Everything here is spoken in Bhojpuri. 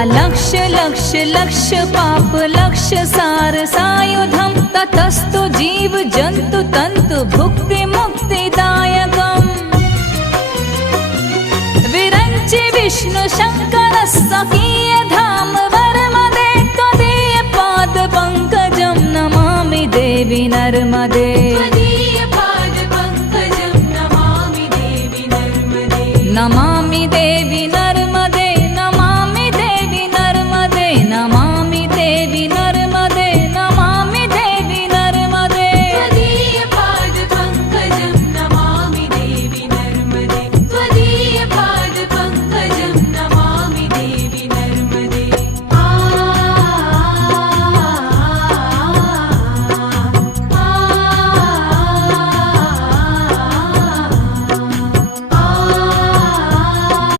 अलक्ष लक्ष लक्ष पाप लक्ष सार सायुधम ततस्तु जीव जंतु तंतु भुक्ति मुक्तिदायकम् विरंचि विष्णु शंकर सखीय धाम वर्मदे त्वदीय पाद पंकजं नमामि देवी नर्मदे नमामि देवी